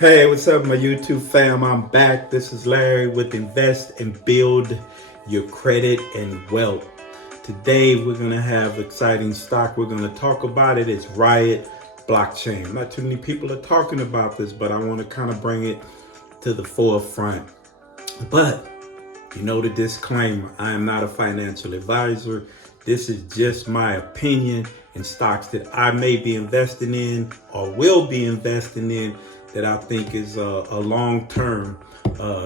Hey, what's up, my YouTube fam? I'm back. This is Larry with Invest and Build Your Credit and Wealth. Today, we're going to have exciting stock. We're going to talk about it. It's Riot blockchain. Not too many people are talking about this, but I want to kind of bring it to the forefront. But you know the disclaimer, I am not a financial advisor. This is just my opinion in stocks that I may be investing in or will be investing in that I think is a long-term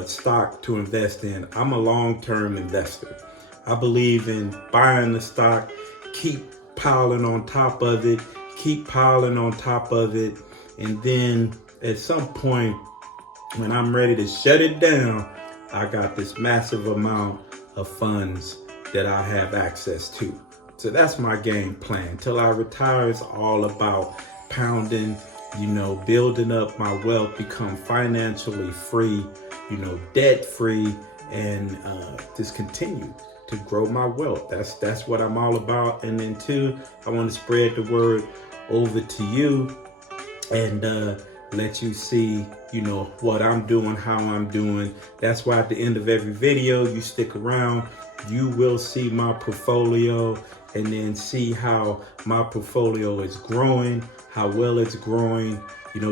stock to invest in. I'm a long-term investor. I believe in buying the stock, keep piling on top of it, and then at some point when I'm ready to shut it down, I got this massive amount of funds that I have access to. So that's my game plan. Till I retire, it's all about pounding, building up my wealth, become financially free, debt free, and just continue to grow my wealth. That's what I'm all about. And then two, I want to spread the word over to you and let you see, what I'm doing, how I'm doing. That's why at the end of every video, you stick around, you will see my portfolio and then see how my portfolio is growing, how well it's growing.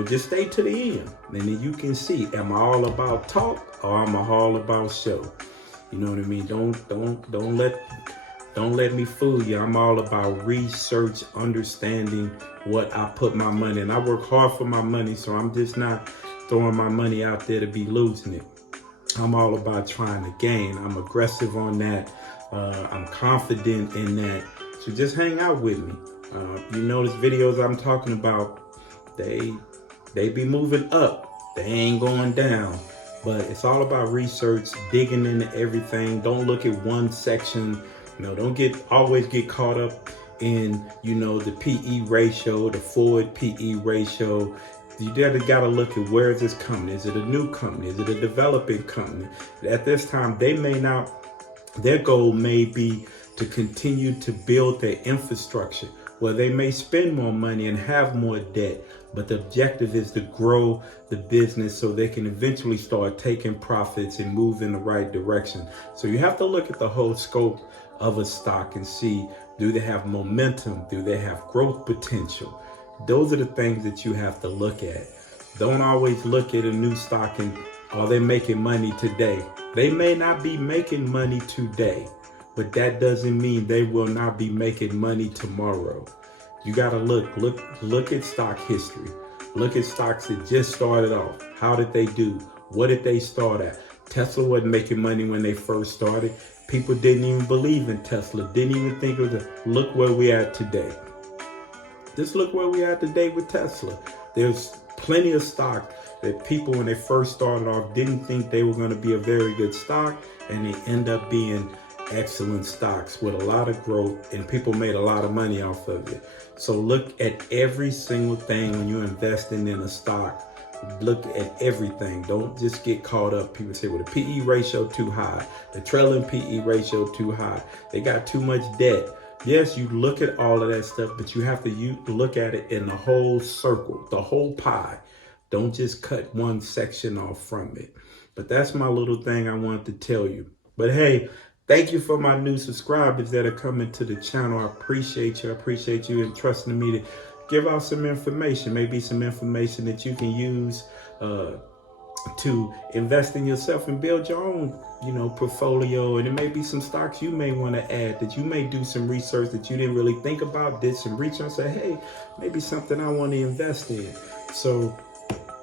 Just stay to the end and then you can see, am I all about talk or am I all about show? You know what I mean? Don't let me fool you. I'm all about research, understanding what I put my money in. I work hard for my money, so I'm just not throwing my money out there to be losing it. I'm all about trying to gain. I'm aggressive on that. I'm confident in that. So just hang out with me. You notice videos I'm talking about, they be moving up. They ain't going down. But it's all about research, digging into everything. Don't look at one section. Don't always get caught up in, the PE ratio, the forward PE ratio. You gotta look at where is this company? Is it a new company? Is it a developing company? At this time, their goal may be to continue to build their infrastructure, where they may spend more money and have more debt, but the objective is to grow the business so they can eventually start taking profits and move in the right direction. So you have to look at the whole scope of a stock and see, do they have momentum? Do they have growth potential? Those are the things that you have to look at. Don't always look at a new stock and are they making money today? They may not be making money today, but that doesn't mean they will not be making money tomorrow. You gotta look at stock history. Look at stocks that just started off. How did they do? What did they start at? Tesla wasn't making money when they first started. People didn't even believe in Tesla, didn't even think of it. Look where we at today. Just look where we at today with Tesla. There's plenty of stock that people, when they first started off, didn't think they were going to be a very good stock, and they end up being excellent stocks with a lot of growth, and people made a lot of money off of it. So look at every single thing when you're investing in a stock. Look at everything. Don't just get caught up. People say, well, the PE ratio too high, the trailing PE ratio too high, they got too much debt. Yes, you look at all of that stuff, but you have to look at it in the whole circle, the whole pie. Don't just cut one section off from it. But that's my little thing I wanted to tell you. But hey, thank you for my new subscribers that are coming to the channel. I appreciate you. I appreciate you entrusting me to give out some information, maybe some information that you can use to invest in yourself and build your own, portfolio. And it may be some stocks you may want to add, that you may do some research that you didn't really think about, did some research and say, hey, maybe something I want to invest in. So,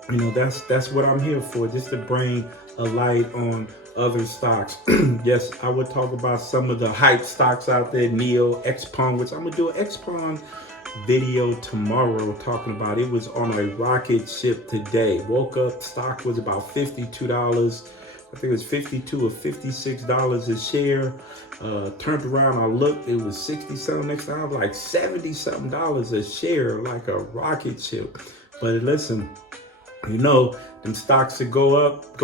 that's what I'm here for, just to bring a light on other stocks. Yes, I would talk about some of the hype stocks out there, Neo, XPON, which I'm going to do an XPON video tomorrow talking about. It was on a rocket ship today. Woke up, stock was about $52. I think it was $52 or $56 a share. Turned around, I looked, it was 60 something. Next time, like $70 something a share, like a rocket ship. But listen, them stocks that go up.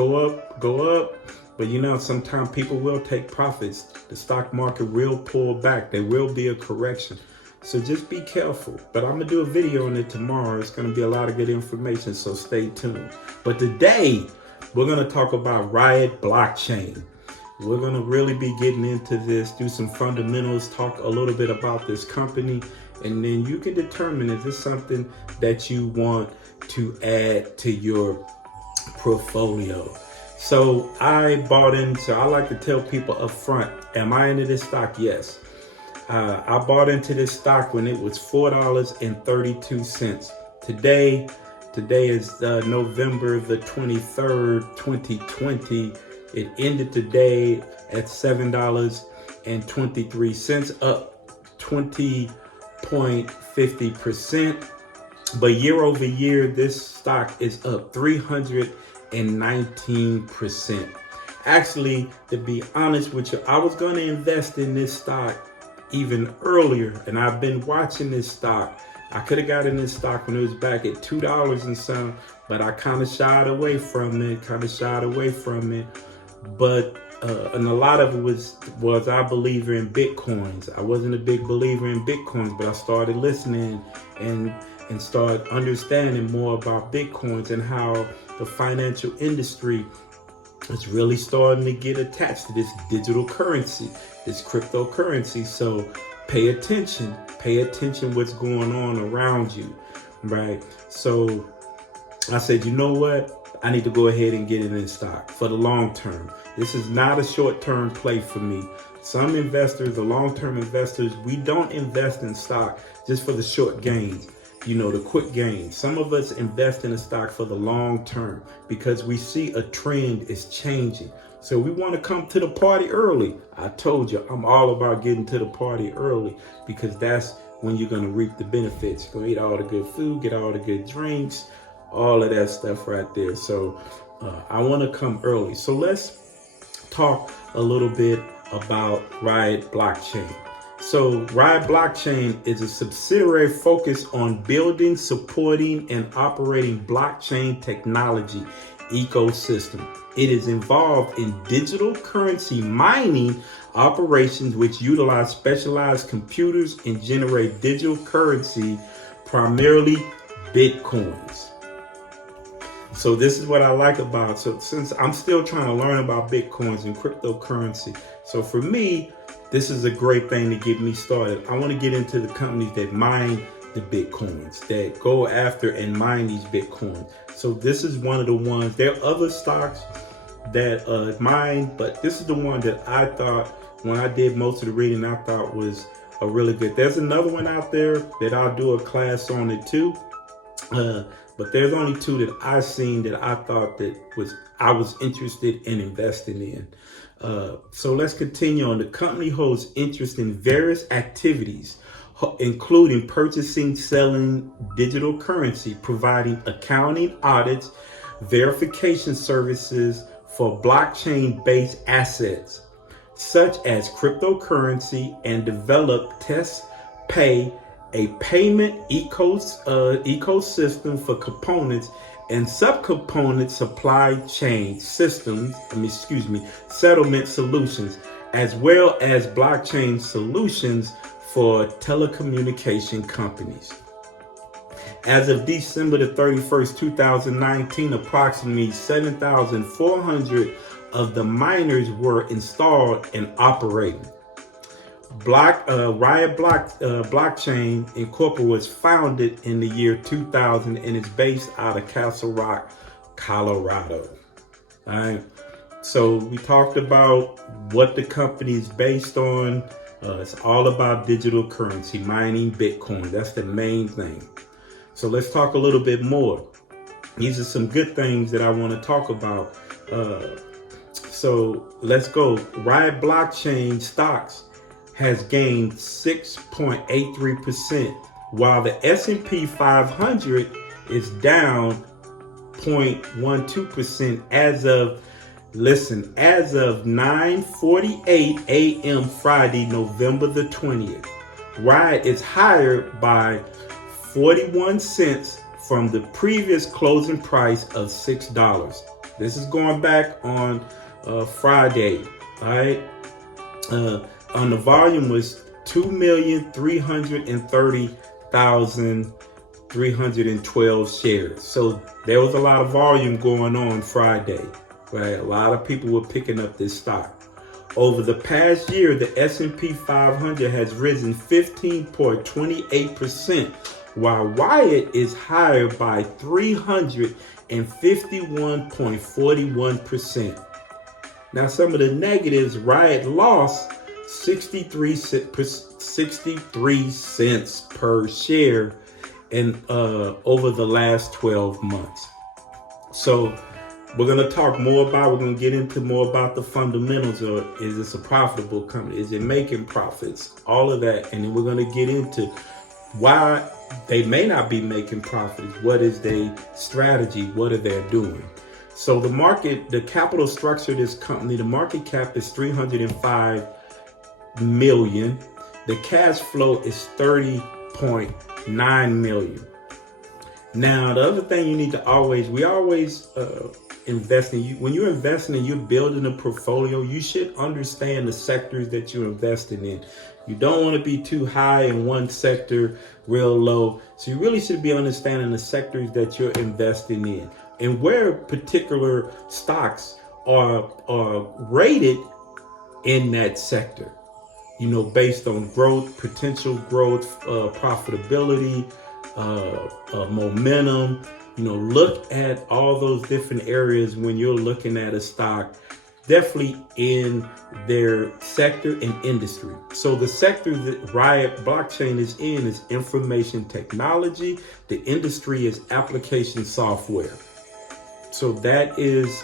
But sometimes people will take profits. The stock market will pull back. There will be a correction. So just be careful. But I'm gonna do a video on it tomorrow. It's gonna be a lot of good information, so stay tuned. But today, we're gonna talk about Riot blockchain. We're gonna really be getting into this, do some fundamentals, talk a little bit about this company, and then you can determine if this something that you want to add to your portfolio. So I bought in, so I like to tell people up front, am I into this stock? Yes. I bought into this stock when it was $4.32. Today is November the 23rd, 2020. It ended today at $7.23, up 20.50%. But year over year, this stock is up 319%. Actually, to be honest with you, I was going to invest in this stock even earlier, and I've been watching this stock. I could have got in this stock when it was back at $2 and some, but I kind of shied away from it. But and a lot of it was I a believer in Bitcoins. I wasn't a big believer in Bitcoins, but I started listening and started understanding more about Bitcoins and how the financial industry is really starting to get attached to this digital currency, this cryptocurrency. So pay attention what's going on around you, right? So I said, you know what? I need to go ahead and get it in stock for the long term. This is not a short-term play for me. Some investors, the long-term investors, we don't invest in stock just for the short gains, the quick gains. Some of us invest in a stock for the long term because we see a trend is changing. So we want to come to the party early. I told you, I'm all about getting to the party early because that's when you're going to reap the benefits. You're going to eat all the good food, get all the good drinks, all of that stuff right there. So I want to come early. So let's talk a little bit about Riot blockchain. So Riot blockchain is a subsidiary focused on building, supporting, and operating blockchain technology ecosystem. It is involved in digital currency mining operations which utilize specialized computers and generate digital currency, primarily Bitcoins. So this is what I like about, so since I'm still trying to learn about Bitcoins and cryptocurrency, so for me, this is a great thing to get me started. I want to get into the companies that mine the Bitcoins, that go after and mine these Bitcoins. So this is one of the ones. There are other stocks that mine, but this is the one that I thought, when I did most of the reading, I thought was a really good. There's another one out there that I'll do a class on it too. But there's only two that I've seen that I thought that I was interested in investing in. So let's continue on. The company holds interest in various activities, including purchasing, selling digital currency, providing accounting, audits, verification services for blockchain-based assets, such as cryptocurrency, and develop, test, pay, a payment ecosystem for components and subcomponent supply chain systems, settlement solutions, as well as blockchain solutions for telecommunication companies. As of December the 31st, 2019, approximately 7,400 of the miners were installed and operating. Riot Blockchain Incorporated was founded in the year 2000 and is based out of Castle Rock, Colorado. All right. So we talked about what the company is based on. It's all about digital currency, mining Bitcoin. That's the main thing. So let's talk a little bit more. These are some good things that I want to talk about. So let's go. Riot Blockchain stocks has gained 6.83%, while the S&P 500 is down 0.12% as of 9:48 a.m. Friday, November the 20th. Riot is higher by 41 cents from the previous closing price of $6. This is going back on Friday, all right? On the volume was 2,330,312 shares. So there was a lot of volume going on Friday, right? A lot of people were picking up this stock. Over the past year, the S&P 500 has risen 15.28%, while Riot is higher by 351.41%. Now, some of the negatives: Riot lost 63 cents per share over the last 12 months. So we're going to talk more about, we're going to get into more about the fundamentals. Or is this a profitable company? Is it making profits? All of that. And then we're going to get into why they may not be making profits. What is their strategy? What are they doing? So the market, the capital structure of this company, the market cap is 305 million. The cash flow is 30.9 million. Now, the other thing you need to we always invest in. When you're investing and you're building a portfolio, you should understand the sectors that you're investing in. You don't want to be too high in one sector, real low. So you really should be understanding the sectors that you're investing in and where particular stocks are rated in that sector, based on growth, potential growth, profitability, momentum. Look at all those different areas when you're looking at a stock, definitely in their sector and industry. So the sector that Riot blockchain is in is information technology. The industry is application software. So that is,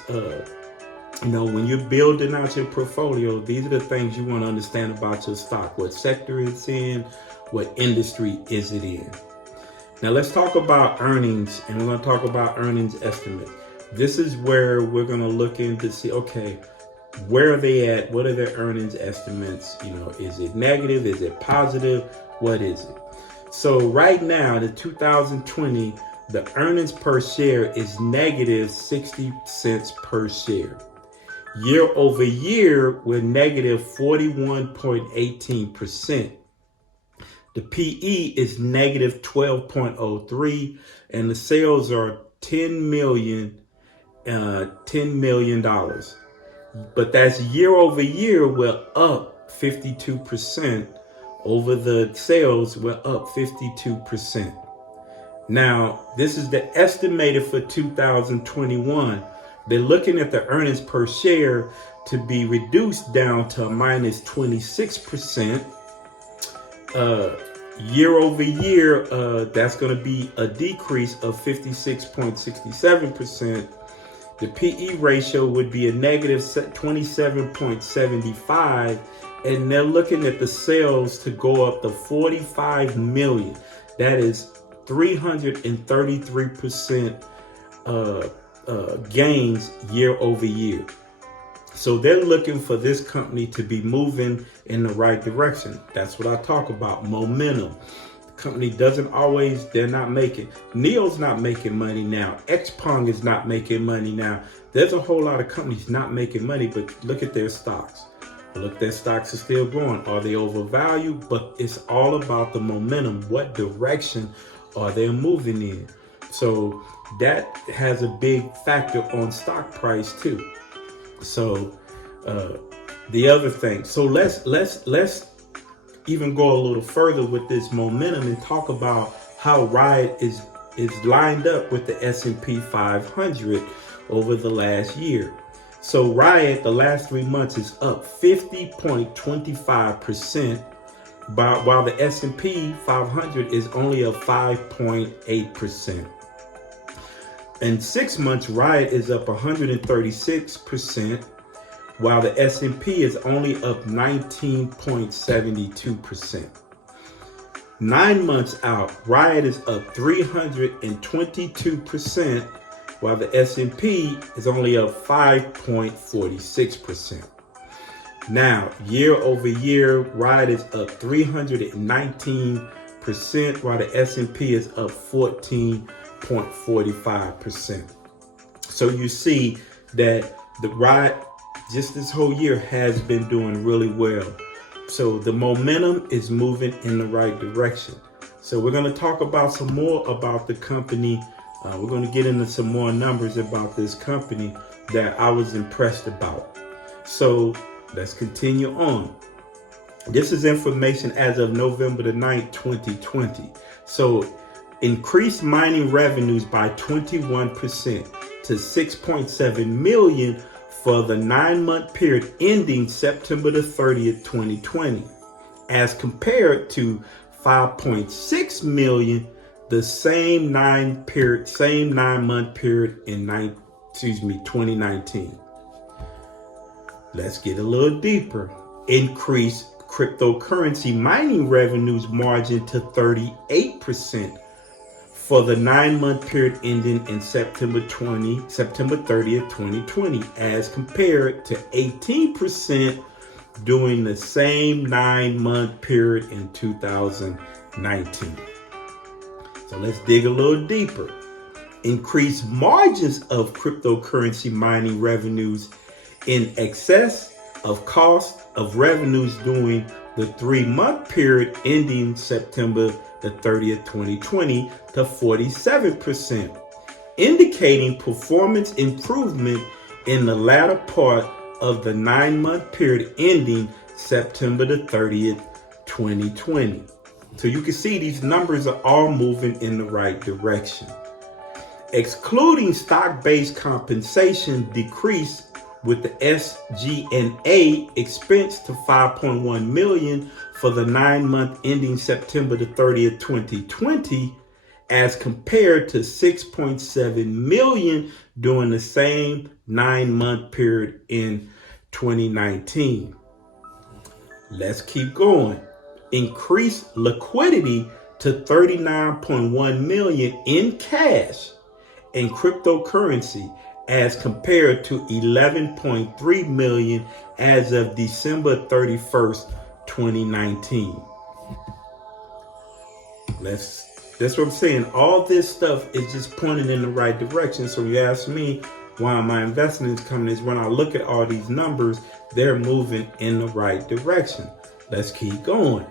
when you're building out your portfolio, these are the things you want to understand about your stock. What sector it's in, what industry is it in. Now let's talk about earnings, and we're going to talk about earnings estimate. This is where we're going to look into see, okay, where are they at? What are their earnings estimates? Is it negative? Is it positive? What is it? So right now, the 2020, the earnings per share is negative 60 cents per share. Year over year, we're negative 41.18%. The PE is negative 12.03, and the sales are $10 million. But that's year over year, we're up 52%. Over the sales, we're up 52%. Now, this is the estimated for 2021. They're looking at the earnings per share to be reduced down to a minus 26%. Year over year, that's going to be a decrease of 56.67%. The PE ratio would be a negative 27.75, and they're looking at the sales to go up to 45 million. That is 333% gains year over year. So they're looking for this company to be moving in the right direction. That's what I talk about, momentum. The company doesn't always, they're not making, Neo's not making money now. Xpong is not making money now. There's a whole lot of companies not making money, but look at their stocks. Look, their stocks are still growing. Are they overvalued? But it's all about the momentum. What direction are they moving in? So that has a big factor on stock price too. So the other thing, so let's even go a little further with this momentum and talk about how Riot is lined up with the S&P 500 over the last year. So Riot, the last 3 months, is up 50.25%, while the S&P 500 is only up 5.8%. In 6 months, Riot is up 136%, while the S&P is only up 19.72%. 9 months out, Riot is up 322%, while the S&P is only up 5.46%. Now, year over year, Riot is up 319%, while the S&P is up 14.45%. So you see that the Riot, just this whole year, has been doing really well. So the momentum is moving in the right direction. So we're going to talk about some more about the company. We're going to get into some more numbers about this company that I was impressed about. So let's continue on. This is information as of November the 9th, 2020. So increased mining revenues by 21% to 6.7 million for the 9-month period ending September the 30th, 2020, as compared to 5.6 million the same 9-month period in 2019. Let's get a little deeper. Increased cryptocurrency mining revenues margin to 38% for the 9-month period ending in September 30th, 2020, as compared to 18% during the same 9-month period in 2019. So let's dig a little deeper. Increased margins of cryptocurrency mining revenues in excess of cost of revenues during the 3-month period ending September the 30th, 2020 to 47%, indicating performance improvement in the latter part of the 9-month period ending September the 30th, 2020. So you can see these numbers are all moving in the right direction. Excluding stock-based compensation decreased with the SG&A expense to 5.1 million for the 9-month ending September the 30th, 2020, as compared to 6.7 million during the same 9-month period in 2019. Let's keep going. Increased liquidity to 39.1 million in cash and cryptocurrency as compared to 11.3 million as of December 31st, 2019. That's what I'm saying. All this stuff is just pointing in the right direction. So you ask me why my investment is coming, is when I look at all these numbers, they're moving in the right direction. Let's keep going.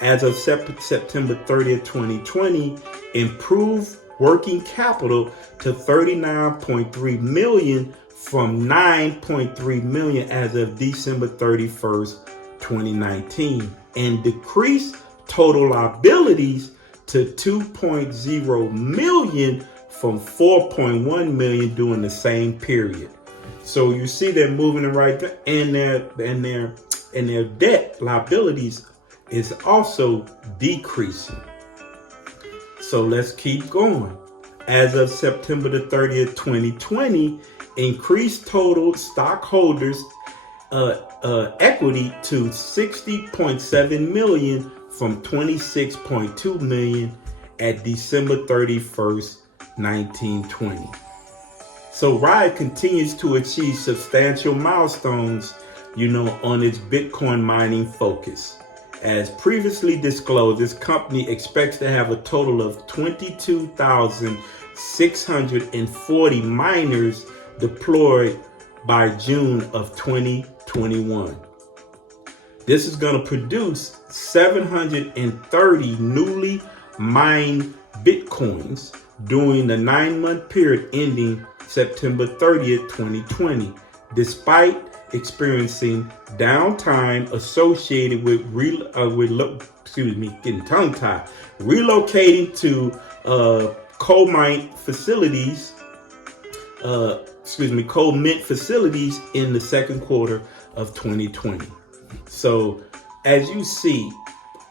As of September 30th, 2020, improved working capital to 39.3 million from 9.3 million as of December 31st, 2019, and decreased total liabilities to 2.0 million from 4.1 million during the same period. So you see they're moving in the right direction, and their debt liabilities is also decreasing. So let's keep going. As of September the 30th, 2020, increased total stockholders equity to 60.7 million from 26.2 million at December 31st, 1920. So Riot continues to achieve substantial milestones, on its Bitcoin mining focus. As previously disclosed, this company expects to have a total of 22,640 miners deployed by June of 2021. This is going to produce 730 newly mined Bitcoins during the 9-month period ending September 30th, 2020, despite experiencing downtime associated with relocating to coal mint facilities in the second quarter of 2020. So as you see,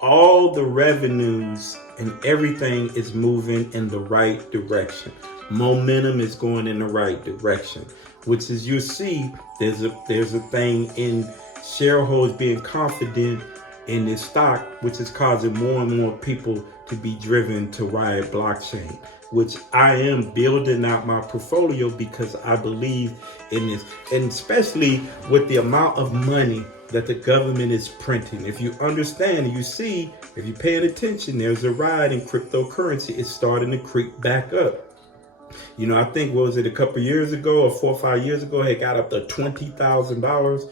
all the revenues and everything is moving in the right direction. Momentum is going in the right direction, which is, you see, there's a thing in shareholders being confident in this stock, which is causing more and more people to be driven to Riot blockchain, which I am building out my portfolio because I believe in this, and especially with the amount of money that the government is printing. If you understand, you see, if you're paying attention, there's a ride in cryptocurrency. It's starting to creep back up. I think, what was it, a couple years ago or 4 or 5 years ago, it got up to $20,000.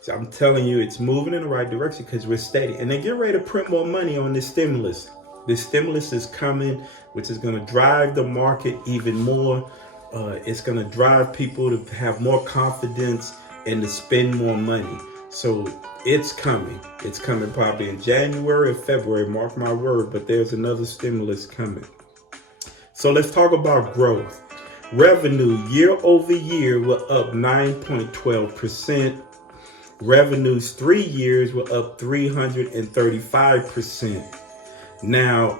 So I'm telling you, it's moving in the right direction because we're steady. And they get ready to print more money on this stimulus. This stimulus is coming, which is going to drive the market even more. It's going to drive people to have more confidence and to spend more money. So it's coming. It's coming probably in January or February, mark my word, but there's another stimulus coming. So let's talk about growth. Revenue year over year were up 9.12%. Revenues 3 years were up 335%. Now,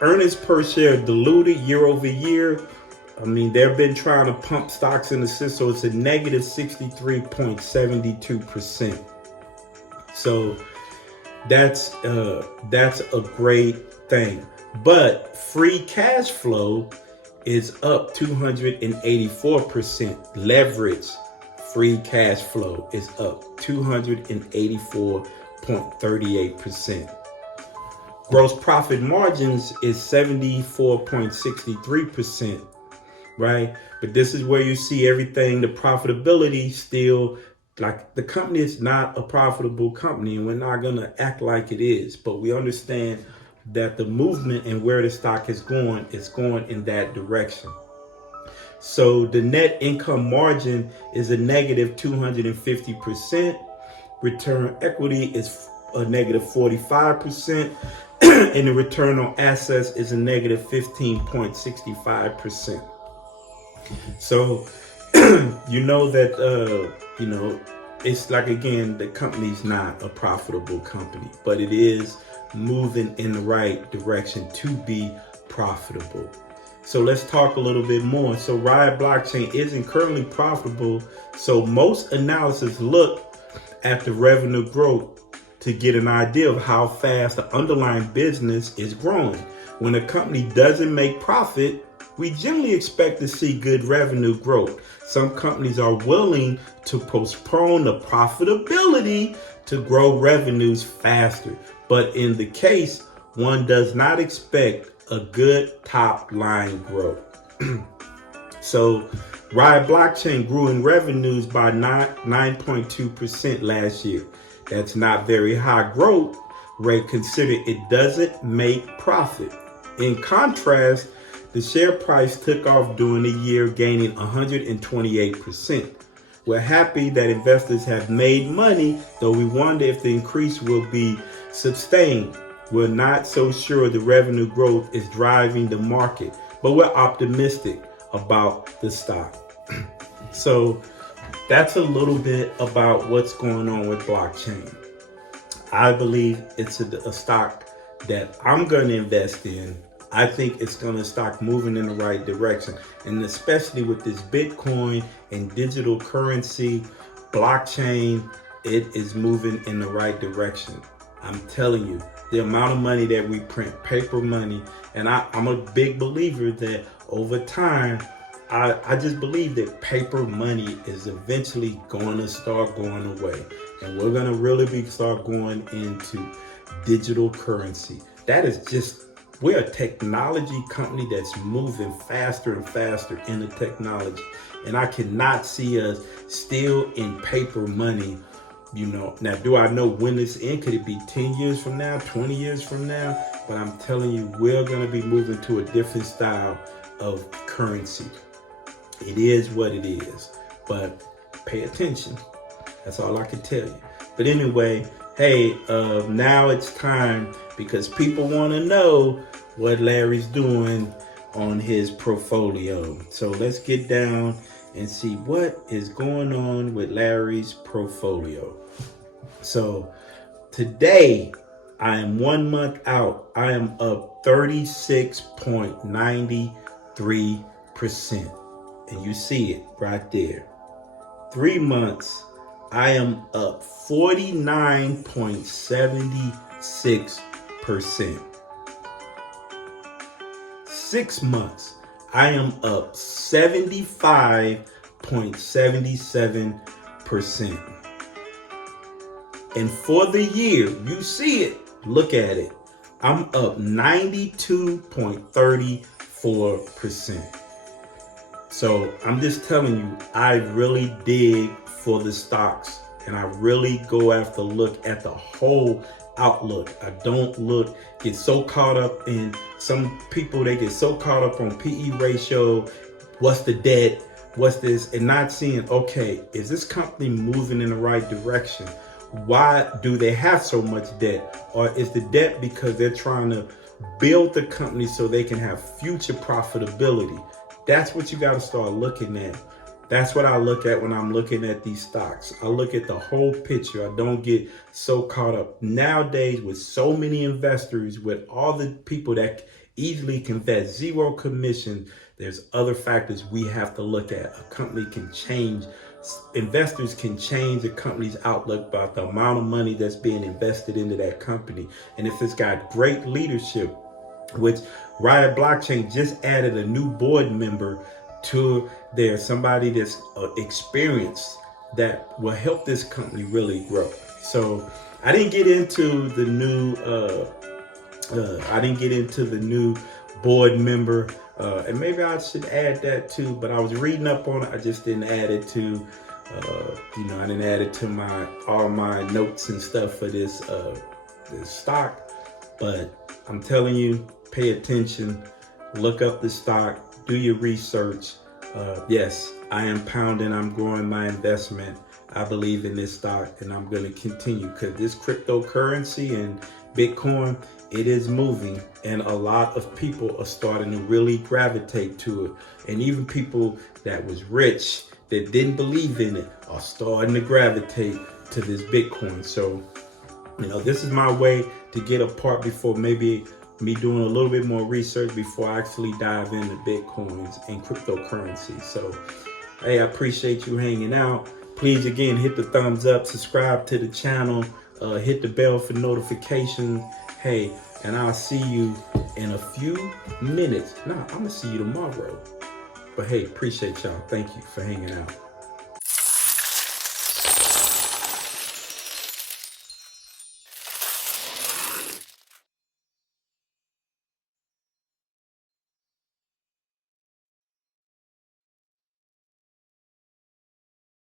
earnings per share diluted year over year. I mean, they've been trying to pump stocks in the system, so it's a negative 63.72%. So that's a great thing. But free cash flow is up 284%. Leverage free cash flow is up 284.38%. Gross profit margins is 74.63%, right? But this is where you see everything, the profitability still, like the company is not a profitable company, and we're not going to act like it is, but we understand that the movement and where the stock is going in that direction. So the net income margin is a negative 250%. Return equity is a negative 45%. And the return on assets is a negative 15.65%. So, you know that, it's like, again, the company's not a profitable company, but it is moving in the right direction to be profitable. So let's talk a little bit more. So Riot blockchain isn't currently profitable. So most analysis look at the revenue growth to get an idea of how fast the underlying business is growing. When a company doesn't make profit, we generally expect to see good revenue growth. Some companies are willing to postpone the profitability to grow revenues faster. But in the case, one does not expect a good top line growth. So Riot blockchain grew in revenues by 9.2% last year. That's not very high growth rate considering it doesn't make profit. In contrast, the share price took off during the year, gaining 128%. We're happy that investors have made money, though we wonder if the increase will be sustained. We're not so sure the revenue growth is driving the market, but we're optimistic about the stock. So that's a little bit about what's going on with blockchain. I believe it's a stock that I'm going to invest in. I think it's going to start moving in the right direction. And especially with this Bitcoin and digital currency, blockchain, it is moving in the right direction. I'm telling you, the amount of money that we print, paper money, and I'm a big believer that over time, I just believe that paper money is eventually going to start going away. And we're going to really start going into digital currency. That is just, we're a technology company that's moving faster and faster in the technology. And I cannot see us still in paper money. Now, do I know when this ends? Could it be 10 years from now, 20 years from now? But I'm telling you, we're going to be moving to a different style of currency. It is what it is, but pay attention. That's all I can tell you. But anyway, hey, now it's time because people want to know what Larry's doing on his portfolio. So let's get down and see what is going on with Larry's portfolio. So today, I am 1 month out. I am up 36.93%. And you see it right there. 3 months, I am up 49.76%. 6 months, I am up 75.77%. And for the year, you see it, look at it, I'm up 92.34%. So I'm just telling you, I really dig for the stocks And I really go after look at the whole outlook. I don't get so caught up in, some people, they get so caught up on PE ratio, what's the debt, what's this, and not seeing, okay, is this company moving in the right direction? Why do they have so much debt? Or is the debt because they're trying to build the company so they can have future profitability? That's what you got to start looking at. That's what I look at when I'm looking at these stocks. I look at the whole picture. I don't get so caught up. Nowadays, with so many investors, with all the people that easily can invest, zero commission, there's other factors we have to look at. A company can change. Investors can change a company's outlook by the amount of money that's being invested into that company. And if it's got great leadership, which Riot Blockchain just added a new board member to there, somebody that's experienced that will help this company really grow. So I didn't get into the new board member, and maybe I should add that too, but I was reading up on it. I just didn't add it to I didn't add it to all my notes and stuff for this stock. But I'm telling you, pay attention, look up the stock, do your research. Yes, I am pounding, I'm growing my investment. I believe in this stock, and I'm going to continue, because this cryptocurrency and Bitcoin, it is moving, and a lot of people are starting to really gravitate to it. And even people that was rich that didn't believe in it are starting to gravitate to this Bitcoin. So, this is my way to get a part before maybe me doing a little bit more research before I actually dive into Bitcoins and cryptocurrency. So, hey, I appreciate you hanging out. Please, again, hit the thumbs up, subscribe to the channel, hit the bell for notifications. Hey, and I'll see you in a few minutes. I'm going to see you tomorrow. But hey, appreciate y'all. Thank you for hanging out.